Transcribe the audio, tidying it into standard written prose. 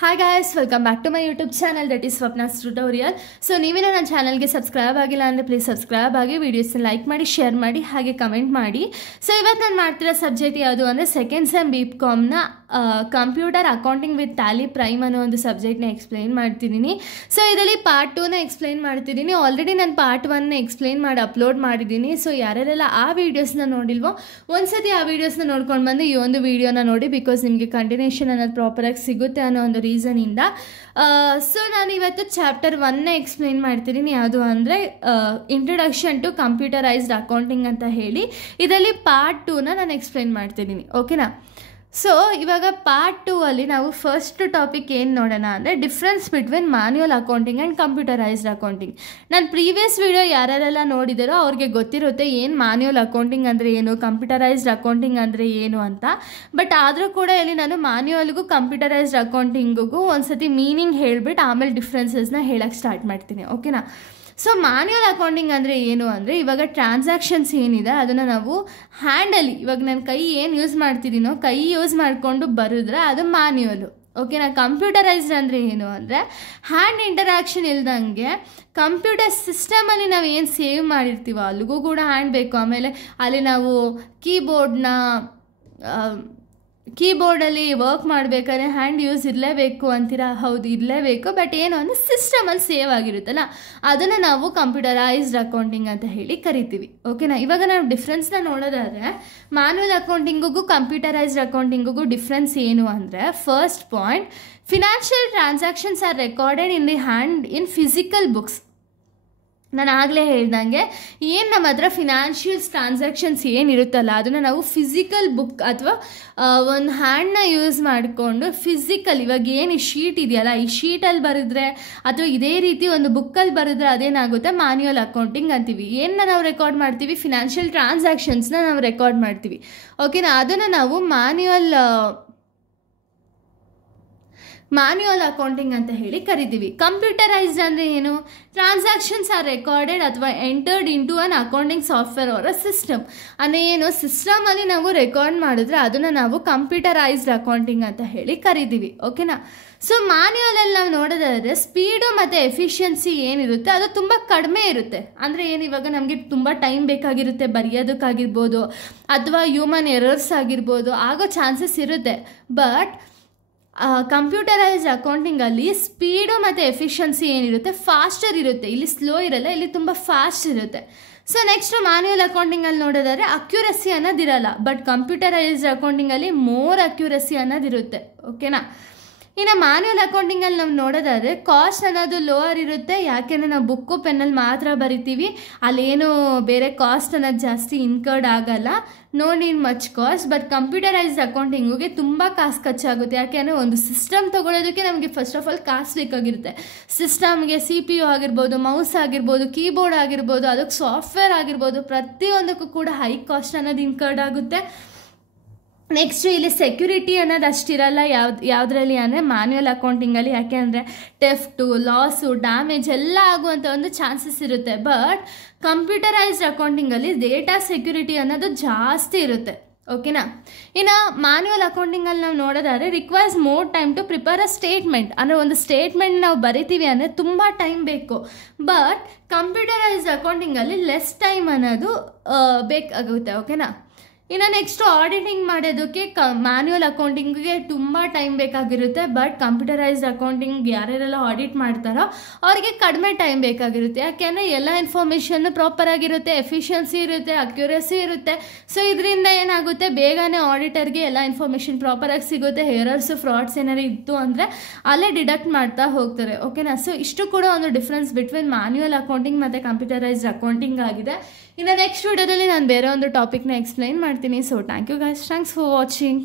Hi guys, welcome back to my YouTube channel, that is Swapna's Tutorial. So ನೀವೇನ ನನ್ನ ಚಾನಲ್ಗೆ subscribe ಆಗಿಲ್ಲ ಅಂದರೆ ಪ್ಲೀಸ್ ಸಬ್ಸ್ಕ್ರೈಬ್ ಆಗಿ, ವಿಡಿಯೋಸ್ನ ಲೈಕ್ ಮಾಡಿ, ಶೇರ್ ಮಾಡಿ, ಹಾಗೆ ಕಮೆಂಟ್ ಮಾಡಿ. ಸೊ ಇವತ್ತು ನಾನು ಮಾಡ್ತಿರೋ ಸಬ್ಜೆಕ್ಟ್ ಯಾವುದು ಅಂದರೆ ಸೆಕೆಂಡ್ ಸೆಮ್ BComನ computer accounting with Tally prime ಅನ್ನೋ ಒಂದು ಸಬ್ಜೆಕ್ಟ್ನ ಎಕ್ಸ್ಪ್ಲೈನ್ ಮಾಡ್ತಿದ್ದೀನಿ. ಸೊ ಇದರಲ್ಲಿ ಪಾರ್ಟ್ 2ನ ಎಕ್ಸ್ಪ್ಲೈನ್ ಮಾಡ್ತಿದ್ದೀನಿ. ಆಲ್ರೆಡಿ ನಾನು ಪಾರ್ಟ್ 1ನ ಎಕ್ಸ್ಪ್ಲೈನ್ ಮಾಡಿ ಅಪ್ಲೋಡ್ ಮಾಡಿದ್ದೀನಿ. ಸೊ ಯಾರೆಲ್ಲ ಆ ವೀಡಿಯೋಸ್ನ ನೋಡಿಲ್ವೋ ಒಂದ್ಸತಿ ಆ ವೀಡಿಯೋಸ್ನ ನೋಡ್ಕೊಂಡು ಬಂದು ಈ ಒಂದು ವೀಡಿಯೋನ ನೋಡಿ, ಬಿಕಾಸ್ ನಿಮಗೆ ಕಂಟಿನ್ಯೂಷನ್ ಅನ್ನೋದು ಪ್ರಾಪರಾಗಿ ಸಿಗುತ್ತೆ ಅನ್ನೋ ಒಂದು ರೀಸನಿಂದ. ಸೊ ನಾನು ಇವತ್ತು ಚಾಪ್ಟರ್ 1ನ ಎಕ್ಸ್ಪ್ಲೈನ್ ಮಾಡ್ತಿದ್ದೀನಿ. ಯಾವುದು ಅಂದರೆ ಇಂಟ್ರೊಡಕ್ಷನ್ ಟು ಕಂಪ್ಯೂಟರೈಸ್ಡ್ ಅಕೌಂಟಿಂಗ್ ಅಂತ ಹೇಳಿ. ಇದರಲ್ಲಿ ಪಾರ್ಟ್ 2ನ ನಾನು ಎಕ್ಸ್ಪ್ಲೈನ್ ಮಾಡ್ತಿದ್ದೀನಿ. ಓಕೆನಾ? ಸೊ ಇವಾಗ ಪಾರ್ಟ್ 2 ಅಲ್ಲಿ ನಾವು ಫಸ್ಟ್ ಟಾಪಿಕ್ ಏನು ನೋಡೋಣ ಅಂದರೆ difference between manual accounting and computerised accounting. ನಾನು ಪ್ರೀವಿಯಸ್ ವಿಡಿಯೋ ಯಾರೆಲ್ಲ ನೋಡಿದಾರೋ ಅವ್ರಿಗೆ ಗೊತ್ತಿರುತ್ತೆ ಏನು ಮ್ಯಾನ್ಯುಯಲ್ ಅಕೌಂಟಿಂಗ್ ಅಂದರೆ ಏನು, ಕಂಪ್ಯೂಟರೈಸ್ಡ್ ಅಕೌಂಟಿಂಗ್ ಅಂದರೆ ಏನು ಅಂತ. ಬಟ್ ಆದರೂ ಕೂಡ ಇಲ್ಲಿ ನಾನು ಮ್ಯಾನ್ಯುಯಲ್ಗೂ ಕಂಪ್ಯೂಟರೈಸ್ಡ್ ಅಕೌಂಟಿಂಗಿಗೂ ಒಂದ್ಸತಿ ಮೀನಿಂಗ್ ಹೇಳಿಬಿಟ್ಟು ಆಮೇಲೆ ಡಿಫ್ರೆನ್ಸಸ್ನ ಹೇಳಕ್ಕೆ ಸ್ಟಾರ್ಟ್ ಮಾಡ್ತೀನಿ. ಓಕೆನಾ? ಸೊ ಮ್ಯಾನ್ಯುಯಲ್ ಅಕೌಂಟಿಂಗ್ ಅಂದರೆ ಏನು ಅಂದರೆ ಇವಾಗ ಟ್ರಾನ್ಸಾಕ್ಷನ್ಸ್ ಏನಿದೆ ಅದನ್ನು ನಾವು ಹ್ಯಾಂಡಲ್ಲಿ, ಇವಾಗ ನಾನು ಕೈ ಏನು ಯೂಸ್ ಮಾಡ್ತಿದ್ದೀನೋ ಕೈ ಯೂಸ್ ಮಾಡಿಕೊಂಡು ಬರೆದ್ರೆ ಅದು ಮ್ಯಾನ್ಯುಯಲು. ಓಕೆನಾ? ಕಂಪ್ಯೂಟರೈಸ್ಡ್ ಅಂದರೆ ಏನು ಅಂದರೆ ಹ್ಯಾಂಡ್ ಇಂಟರಾಕ್ಷನ್ ಇಲ್ದಂಗೆ ಕಂಪ್ಯೂಟರ್ ಸಿಸ್ಟಮಲ್ಲಿ ನಾವು ಏನು ಸೇವ್ ಮಾಡಿರ್ತೀವೋ ಅಲ್ಲಿಗೂ ಕೂಡ ಹ್ಯಾಂಡ್ ಬೇಕು. ಆಮೇಲೆ ಅಲ್ಲಿ ನಾವು ಕೀಬೋರ್ಡಲ್ಲಿ ವರ್ಕ್ ಮಾಡಬೇಕಾದ್ರೆ ಹ್ಯಾಂಡ್ ಯೂಸ್ ಇರಲೇಬೇಕು ಅಂತೀರಾ? ಹೌದು, ಇರಲೇಬೇಕು. ಬಟ್ ಏನು ಅಂದರೆ ಸಿಸ್ಟಮಲ್ಲಿ ಸೇವ್ ಆಗಿರುತ್ತಲ್ಲ ಅದನ್ನು ನಾವು ಕಂಪ್ಯೂಟರೈಸ್ಡ್ ಅಕೌಂಟಿಂಗ್ ಅಂತ ಹೇಳಿ ಕರಿತೀವಿ. ಓಕೆನಾ? ಇವಾಗ ನಾವು ಡಿಫ್ರೆನ್ಸ್ನ ನೋಡೋದಾದರೆ ಮ್ಯಾನ್ಯುಯಲ್ ಅಕೌಂಟಿಂಗಿಗೂ ಕಂಪ್ಯೂಟರೈಸ್ಡ್ ಅಕೌಂಟಿಂಗಿಗೂ ಡಿಫ್ರೆನ್ಸ್ ಏನು ಅಂದರೆ, first point, financial transactions are recorded in the hand in physical books. ನಾನು ಆಗಲೇ ಹೇಳ್ದಂಗೆ ಏನು ನಮ್ಮ ಹತ್ರ ಫಿನಾನ್ಷಿಯಲ್ ಟ್ರಾನ್ಸಾಕ್ಷನ್ಸ್ ಏನಿರುತ್ತಲ್ಲ ಅದನ್ನು ನಾವು ಫಿಸಿಕಲ್ ಬುಕ್ ಅಥವಾ ಒಂದು ಹ್ಯಾಂಡ್ನ ಯೂಸ್ ಮಾಡಿಕೊಂಡು ಫಿಸಿಕಲ್, ಇವಾಗ ಏನು ಈ ಶೀಟ್ ಇದೆಯಲ್ಲ ಈ ಶೀಟಲ್ಲಿ ಬರೆದ್ರೆ ಅಥವಾ ಇದೇ ರೀತಿ ಒಂದು ಬುಕ್ಕಲ್ಲಿ ಬರೆದ್ರೆ ಅದೇನಾಗುತ್ತೆ ಮ್ಯಾನ್ಯುಯಲ್ ಅಕೌಂಟಿಂಗ್ ಅಂತೀವಿ. ಏನನ್ನ ನಾವು ರೆಕಾರ್ಡ್ ಮಾಡ್ತೀವಿ? ಫಿನಾನ್ಷಿಯಲ್ ಟ್ರಾನ್ಸಾಕ್ಷನ್ಸ್ನ ನಾವು ರೆಕಾರ್ಡ್ ಮಾಡ್ತೀವಿ. ಓಕೆನಾ? ಅದನ್ನು ನಾವು ಮ್ಯಾನ್ಯುಯಲ್ ಅಕೌಂಟಿಂಗ್ ಅಂತ ಹೇಳಿ ಕರಿತೀವಿ. ಕಂಪ್ಯೂಟರೈಸ್ಡ್ ಅಂದರೆ ಏನು? ಟ್ರಾನ್ಸಾಕ್ಷನ್ಸ್ ಆರ್ ರೆಕಾರ್ಡೆಡ್ ಅಥವಾ ಎಂಟರ್ಡ್ ಇಂಟು ಅನ್ ಅಕೌಂಟಿಂಗ್ ಸಾಫ್ಟ್ವೇರ್ ಅವರ ಸಿಸ್ಟಮ್. ಅಂದರೆ ಏನು, ಸಿಸ್ಟಮಲ್ಲಿ ನಾವು ರೆಕಾರ್ಡ್ ಮಾಡಿದ್ರೆ ಅದನ್ನು ನಾವು ಕಂಪ್ಯೂಟರೈಸ್ಡ್ ಅಕೌಂಟಿಂಗ್ ಅಂತ ಹೇಳಿ ಕರಿತೀವಿ. ಓಕೆನಾ? ಸೊ ಮ್ಯಾನ್ಯುಯಲಲ್ಲಿ ನಾವು ನೋಡೋದಾದರೆ ಸ್ಪೀಡು ಮತ್ತು ಎಫಿಷಿಯನ್ಸಿ ಏನಿರುತ್ತೆ ಅದು ತುಂಬ ಕಡಿಮೆ ಇರುತ್ತೆ. ಅಂದರೆ ಏನು, ಇವಾಗ ನಮಗೆ ತುಂಬ ಟೈಮ್ ಬೇಕಾಗಿರುತ್ತೆ ಬರೆಯೋದಕ್ಕಾಗಿರ್ಬೋದು ಅಥವಾ ಹ್ಯೂಮನ್ ಎರರ್ಸ್ ಆಗಿರ್ಬೋದು, ಆಗೋ ಚಾನ್ಸಸ್ ಇರುತ್ತೆ. ಬಟ್ ಕಂಪ್ಯೂಟರೈಸ್ಡ್ ಅಕೌಂಟಿಂಗಲ್ಲಿ ಸ್ಪೀಡು ಮತ್ತು ಎಫಿಷಿಯನ್ಸಿ ಏನಿರುತ್ತೆ ಫಾಸ್ಟರ್ ಇರುತ್ತೆ. ಇಲ್ಲಿ ಸ್ಲೋ ಇರಲ್ಲ, ಇಲ್ಲಿ ತುಂಬ ಫಾಸ್ಟ್ ಇರುತ್ತೆ. ಸೊ ನೆಕ್ಸ್ಟ್ ಮ್ಯಾನ್ಯುಯಲ್ ಅಕೌಂಟಿಂಗಲ್ಲಿ ನೋಡೋದಾದರೆ ಅಕ್ಯುರಸಿ ಅನ್ನೋದಿರಲ್ಲ. ಬಟ್ ಕಂಪ್ಯೂಟರೈಸ್ಡ್ ಅಕೌಂಟಿಂಗಲ್ಲಿ ಮೋರ್ ಅಕ್ಯುರಸಿ ಅನ್ನೋದಿರುತ್ತೆ. ಓಕೆನಾ? ಇನ್ನು ಮ್ಯಾನ್ಯುಯಲ್ ಅಕೌಂಟಿಂಗಲ್ಲಿ ನಾವು ನೋಡೋದಾದರೆ ಕಾಸ್ಟ್ ಅನ್ನೋದು ಲೋವರ್ ಇರುತ್ತೆ. ಯಾಕೆಂದರೆ ನಾವು ಬುಕ್ಕು ಪೆನ್ನಲ್ಲಿ ಮಾತ್ರ ಬರಿತೀವಿ, ಅಲ್ಲೇನು ಬೇರೆ ಕಾಸ್ಟ್ ಅನ್ನೋದು ಜಾಸ್ತಿ ಇನ್ಕರ್ಡ್ ಆಗಲ್ಲ, no need much cost. But computerised ಅಕೌಂಟಿಂಗಿಗೆ ತುಂಬ ಕಾಸು ಖರ್ಚಾಗುತ್ತೆ. ಯಾಕೆಂದರೆ ಒಂದು ಸಿಸ್ಟಮ್ ತೊಗೊಳೋದಕ್ಕೆ ನಮಗೆ ಫಸ್ಟ್ ಆಫ್ ಆಲ್ ಕಾಸ್ಟ್ ಬೇಕಾಗಿರುತ್ತೆ. ಸಿಸ್ಟಮ್ಗೆ CPU ಆಗಿರ್ಬೋದು, ಮೌಸ್ ಆಗಿರ್ಬೋದು, ಕೀಬೋರ್ಡ್ ಆಗಿರ್ಬೋದು, ಅದಕ್ಕೆ ಸಾಫ್ಟ್ವೇರ್ ಆಗಿರ್ಬೋದು, ಪ್ರತಿಯೊಂದಕ್ಕೂ ಕೂಡ ಹೈ ಕಾಸ್ಟ್ ಅನ್ನೋದು ಇನ್ಕರ್ಡ್ ಆಗುತ್ತೆ. ನೆಕ್ಸ್ಟ್ ಇಲ್ಲಿ ಸೆಕ್ಯೂರಿಟಿ ಅನ್ನೋದು ಅಷ್ಟಿರಲ್ಲ ಯಾವುದರಲ್ಲಿ ಅಂದರೆ ಮ್ಯಾನ್ಯುಯಲ್ ಅಕೌಂಟಿಂಗಲ್ಲಿ. ಯಾಕೆ ಅಂದರೆ ಟೆಫ್ಟು, ಲಾಸು, ಡ್ಯಾಮೇಜ್ ಎಲ್ಲ ಆಗುವಂಥ ಒಂದು ಚಾನ್ಸಸ್ ಇರುತ್ತೆ. ಬಟ್ ಕಂಪ್ಯೂಟರೈಸ್ಡ್ ಅಕೌಂಟಿಂಗಲ್ಲಿ ಡೇಟಾ ಸೆಕ್ಯೂರಿಟಿ ಅನ್ನೋದು ಜಾಸ್ತಿ ಇರುತ್ತೆ. ಓಕೆನಾ? ಇನ್ನು ಮ್ಯಾನ್ಯುಯಲ್ ಅಕೌಂಟಿಂಗಲ್ಲಿ ನಾವು ನೋಡೋದಾದರೆ requires more time to prepare a statement. ಅಂದರೆ ಒಂದು ಸ್ಟೇಟ್ಮೆಂಟ್ ನಾವು ಬರಿತೀವಿ ಅಂದರೆ ತುಂಬ ಟೈಮ್ ಬೇಕು. ಬಟ್ ಕಂಪ್ಯೂಟರೈಸ್ಡ್ ಅಕೌಂಟಿಂಗಲ್ಲಿ ಲೆಸ್ ಟೈಮ್ ಅನ್ನೋದು ಬೇಕಾಗುತ್ತೆ. ಓಕೆನಾ? ಇನ್ನು ನೆಕ್ಸ್ಟು ಆಡಿಟಿಂಗ್ ಮಾಡೋದಕ್ಕೆ ಮ್ಯಾನ್ಯುಯಲ್ ಅಕೌಂಟಿಂಗಿಗೆ ತುಂಬ ಟೈಮ್ ಬೇಕಾಗಿರುತ್ತೆ. ಬಟ್ ಕಂಪ್ಯೂಟರೈಸ್ಡ್ ಅಕೌಂಟಿಂಗ್ ಯಾರ್ಯಾರೆಲ್ಲ ಆಡಿಟ್ ಮಾಡ್ತಾರೋ ಅವರಿಗೆ ಕಡಿಮೆ ಟೈಮ್ ಬೇಕಾಗಿರುತ್ತೆ. ಯಾಕೆಂದರೆ ಎಲ್ಲ ಇನ್ಫಾರ್ಮೇಷನ್ನು ಪ್ರಾಪರಾಗಿರುತ್ತೆ, ಎಫಿಷಿಯನ್ಸಿ ಇರುತ್ತೆ, ಅಕ್ಯುರಸಿ ಇರುತ್ತೆ. ಸೊ ಇದರಿಂದ ಏನಾಗುತ್ತೆ, ಬೇಗನೆ ಆಡಿಟರ್ಗೆ ಎಲ್ಲ ಇನ್ಫಾರ್ಮೇಷನ್ ಪ್ರಾಪರಾಗಿ ಸಿಗುತ್ತೆ. ಎರರ್ಸು, ಫ್ರಾಡ್ಸ್ ಏನಾರು ಇತ್ತು ಅಂದರೆ ಅಲ್ಲೇ ಡಿಡಕ್ಟ್ ಮಾಡ್ತಾ ಹೋಗ್ತಾರೆ. ಓಕೆನಾ? ಸೊ ಇಷ್ಟು ಕೂಡ ಒಂದು ಡಿಫ್ರೆನ್ಸ್ ಬಿಟ್ವೀನ್ ಮ್ಯಾನ್ಯುಯಲ್ ಅಕೌಂಟಿಂಗ್ ಮತ್ತು ಕಂಪ್ಯೂಟರೈಸ್ಡ್ ಅಕೌಂಟಿಂಗ್ ಆಗಿದೆ. ಇನ್ನು ನೆಕ್ಸ್ಟ್ ವಿಡಿಯೋದಲ್ಲಿ ನಾನು ಬೇರೆ ಒಂದು ಟಾಪಿಕ್ನ ಎಕ್ಸ್ಪ್ಲೈನ್ ಮಾಡ್ತೀನಿ. So thank you guys, thanks for watching.